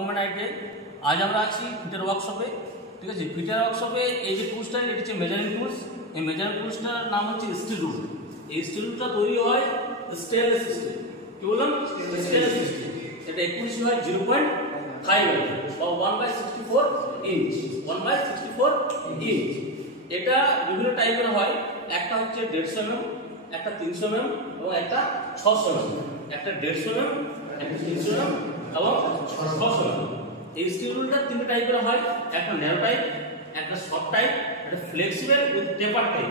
Government ITI. আজ আমরা আছি ফিটার ওয়ার্কশপে। ঠিক আছে, ফিটার ওয়ার্কশপে এই যে টুলসটা, এটা হচ্ছে মেজারিং টুলস। এই মেজারিং টুলসটার নাম হচ্ছে স্টিল রুল। এই স্টিল রুলটা তৈরি হয় স্টেনলেস স্টিল। কি বললাম? Stainless steel. এটা একুরেসি হয় 0.5 বা 1/64 ইঞ্চ। 1/64 ইঞ্চ। এটা বিভিন্ন টাইপের হয়। একটা হচ্ছে 150 mm, একটা 300 mm এবং একটা 600 mm। একটা 150 mm, একটা 300 mm এবং 600 mm। এই স্টিল রুলটা তিনটা টাইপের হয়। একটা ন্যারো টাইপ, একটা শর্ট টাইপ, একটা flexible with taper type.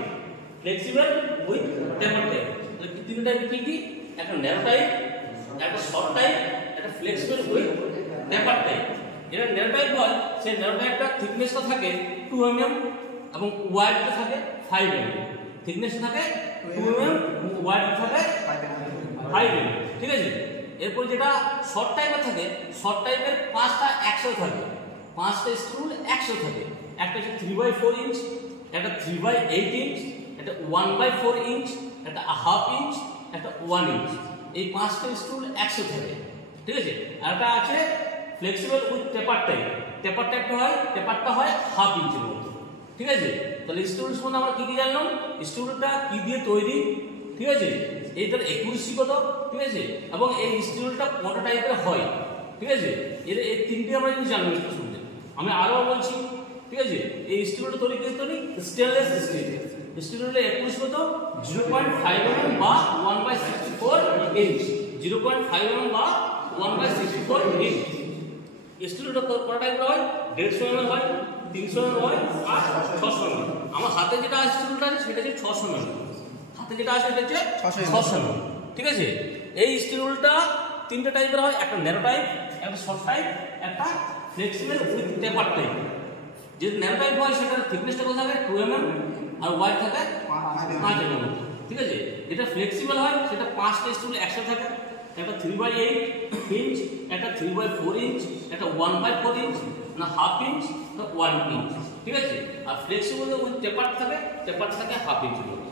Flexible with taper type. তাহলে তিনটা টাইপ কি কি? একটা ন্যারো টাইপ, একটা শর্ট টাইপ, একটা ফ্লেক্সিবল উইথ টেপার টাইপ। এটা ন্যারো টাইপ হয়, সেই ন্যারো টাইপটা থিকনেসটা থাকে 2 mm এবং ওয়াইডটা থাকে 5 mm। থিকনেস থাকে 2 mm, ওয়াইড থাকে 5 mm। ঠিক আছে। এরপর যেটা শর্ট টাইপের থাকে, শর্ট টাইপের 5টা একসাথে থাকে, 5টা স্ক্রু একসাথে থাকে। একটা হচ্ছে 3/4 ইঞ্চ, একটা 3/8 ইঞ্চ, একটা 1/4 ইঞ্চ, একটা 1/2 ইঞ্চ, একটা 1 ইঞ্চ। এই 5টা স্ক্রু একসাথে থাকে। ঠিক আছে। আর একটা আছে ফ্লেক্সিবল উইথ টেপার টাইপ। টেপার টাইপটা হয়, টেপারটা হয় 1/2 ইঞ্চের মতো। ঠিক আছে। তাহলে স্টুল সম্বন্ধে আমরা কি কি জানলাম? স্টুলটা কি দিয়ে তৈরি, ঠিক আছে, এইটার একুরেসি কত, ঠিক আছে, এবং এই স্টুলটা কত টাইপের হয়। ঠিক আছে। এই তিনটি আমরা জিনিস জানলাম স্টুল সম্বন্ধে। আমি আরো বলছি। ঠিক আছে। এই স্টুলটা তৈরি কি তৈরি? Stainless steel. স্টুলটা একুরেসি কত? 0.5 mm বা 1/64 ইঞ্চ। 0.5 mm বা 1/64 ইঞ্চ। স্টুলটা কত টাইপের হয়? 150 mm হয়, 300 mm হয় আর 600 mm। আমার হাতে যেটা আছে স্টুলটা সেটা হচ্ছে 600 mm। হাতে যেটা আছে সেটা হচ্ছে 600 mm। ঠিক আছে। এই স্টুলটা তিনটা টাইপের হয়। একটা ন্যারো টাইপ, একটা শর্ট টাইপ, একটা ফ্লেক্সিবল উইথ টেপার টাইপ। যে ন্যারো টাইপ হয় সেটার থিকনেসটা কত থাকে? 2 mm আর ওয়াইড থাকে 5 mm। ঠিক আছে। যেটা ফ্লেক্সিবল হয় সেটা 5টা স্টুল একসাথে থাকে। একটা 3/8 ইঞ্চ, একটা 3/4 ইঞ্চ, একটা 1/4 ইঞ্চ, না 1/2 ইঞ্চ, না 1 ইঞ্চ। ঠিক আছে। আর ফ্লেক্সিবল উইথ টেপার থাকে, টেপার থাকে 1/2 ইঞ্চের মতো।